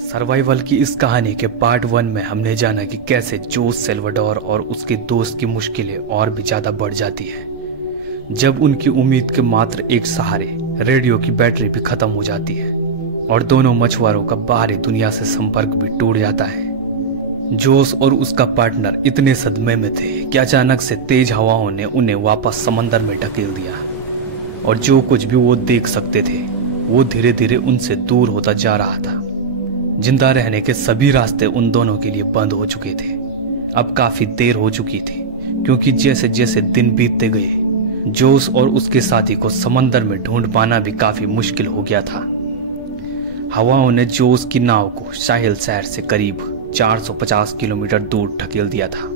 Survival की इस कहानी के पार्ट 1 में हमने जाना कि कैसे जोस सेल्वाडोर और उसके दोस्त की मुश्किलें और भी ज्यादा बढ़ जाती हैं जब उनकी उम्मीद के मात्र एक सहारे रेडियो की बैटरी भी खत्म हो जाती है और दोनों मछुआरों का बाहरी दुनिया से संपर्क भी टूट जाता है। जोस और उसका पार्टनर इतने सदमे में थे कि अचानक से तेज हवाओं ने उन्हें वापस समंदर में ढकेल दिया और जो कुछ भी वो देख सकते थे वो धीरे धीरे उनसे दूर होता जा रहा था। जिंदा रहने के सभी रास्ते उन दोनों के लिए बंद हो चुके थे। अब काफी देर हो चुकी थी क्योंकि जैसे जैसे दिन बीतते गए जोस और उसके साथी को समंदर में ढूंढ पाना भी काफी मुश्किल हो गया था। हवाओं ने जोस की नाव को साहिल शहर से करीब 450 किलोमीटर दूर ढकेल दिया था।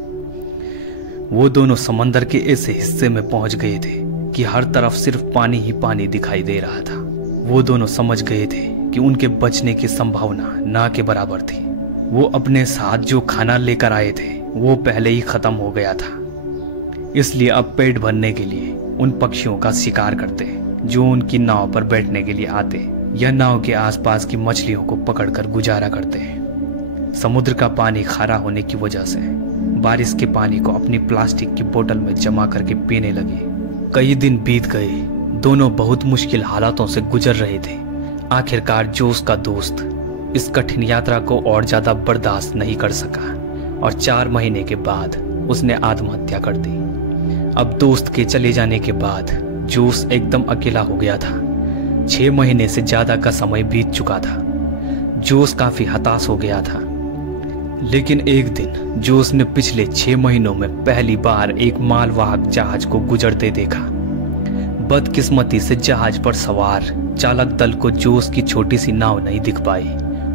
वो दोनों समंदर के ऐसे हिस्से में पहुंच गए थे कि हर तरफ सिर्फ पानी ही पानी दिखाई दे रहा था। वो दोनों समझ गए थे कि उनके बचने की संभावना ना के बराबर थी। वो अपने साथ जो खाना लेकर आए थे वो पहले ही खत्म हो गया था, इसलिए अब पेट भरने के लिए उन पक्षियों का शिकार करते जो उनकी नाव पर बैठने के लिए आते या नाव के आसपास की मछलियों को पकड़कर गुजारा करते हैं। समुद्र का पानी खारा होने की वजह से बारिश के पानी को अपनी प्लास्टिक की बोतल में जमा करके पीने लगे। कई दिन बीत गए, दोनों बहुत मुश्किल हालातों से गुजर रहे थे। आखिरकार जोस का दोस्त इस कठिन यात्रा को और ज्यादा बर्दाश्त नहीं कर सका और 4 महीने के बाद उसने आत्महत्या कर दी। अब दोस्त के चले जाने के बाद जोस एकदम अकेला हो गया था। 6 महीने से ज्यादा का समय बीत चुका था। जोस काफी हताश हो गया था। लेकिन एक दिन जोस ने पिछले 6 महीनों में पहली बार एक मालवाहक जहाज को गुजरते देखा। बदकिस्मती से जहाज पर सवार चालक दल को जोस की छोटी सी नाव नहीं दिख पाई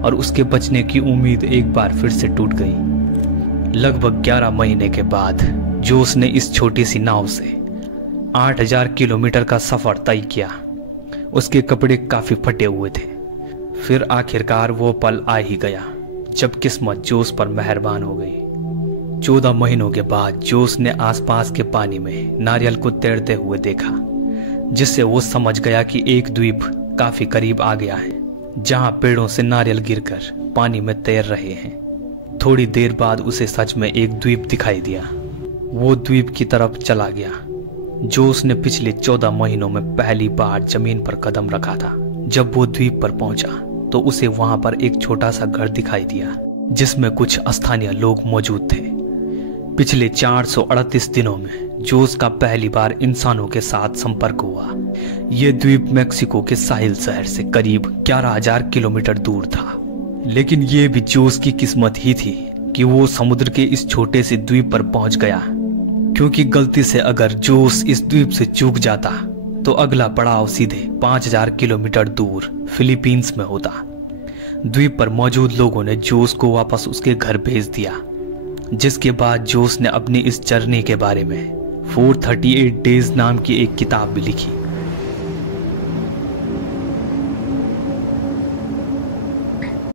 और उसके बचने की उम्मीद एक बार फिर से टूट गई। लगभग 11 महीने के बाद जोस ने इस छोटी सी नाव से 8000 किलोमीटर का सफर तय किया। उसके कपड़े काफी फटे हुए थे। फिर आखिरकार वो पल आ ही गया जब किस्मत जोस पर मेहरबान हो गई। 14 महीनों के बाद जोस ने आसपास के पानी में नारियल को तैरते हुए देखा, जिससे वो समझ गया कि एक द्वीप काफी करीब आ गया है जहां पेड़ों से नारियल गिरकर पानी में तैर रहे हैं। थोड़ी देर बाद उसे सच में एक द्वीप दिखाई दिया। वो द्वीप की तरफ चला गया। जोस ने पिछले 14 महीनों में पहली बार जमीन पर कदम रखा था। जब वो द्वीप पर पहुंचा तो उसे वहां पर एक छोटा सा घर दिखाई दिया जिसमें कुछ स्थानीय लोग मौजूद थे। पिछले 438 दिनों में जोस का पहली बार इंसानों के साथ संपर्क हुआ। यह द्वीप मेक्सिको के साहिल शहर से करीब 11000 किलोमीटर दूर था। लेकिन यह भी जोस की किस्मत ही थी कि वो समुद्र के इस छोटे से द्वीप पर पहुंच गया, क्योंकि गलती से अगर जोस इस द्वीप से चूक जाता तो अगला पड़ाव सीधे 5000 किलोमीटर दूर फिलीपींस में होता। द्वीप पर मौजूद लोगों ने जोस को वापस उसके घर भेज दिया, जिसके बाद जोस ने अपनी इस जर्नी के बारे में 438 डेज नाम की एक किताब भी लिखी।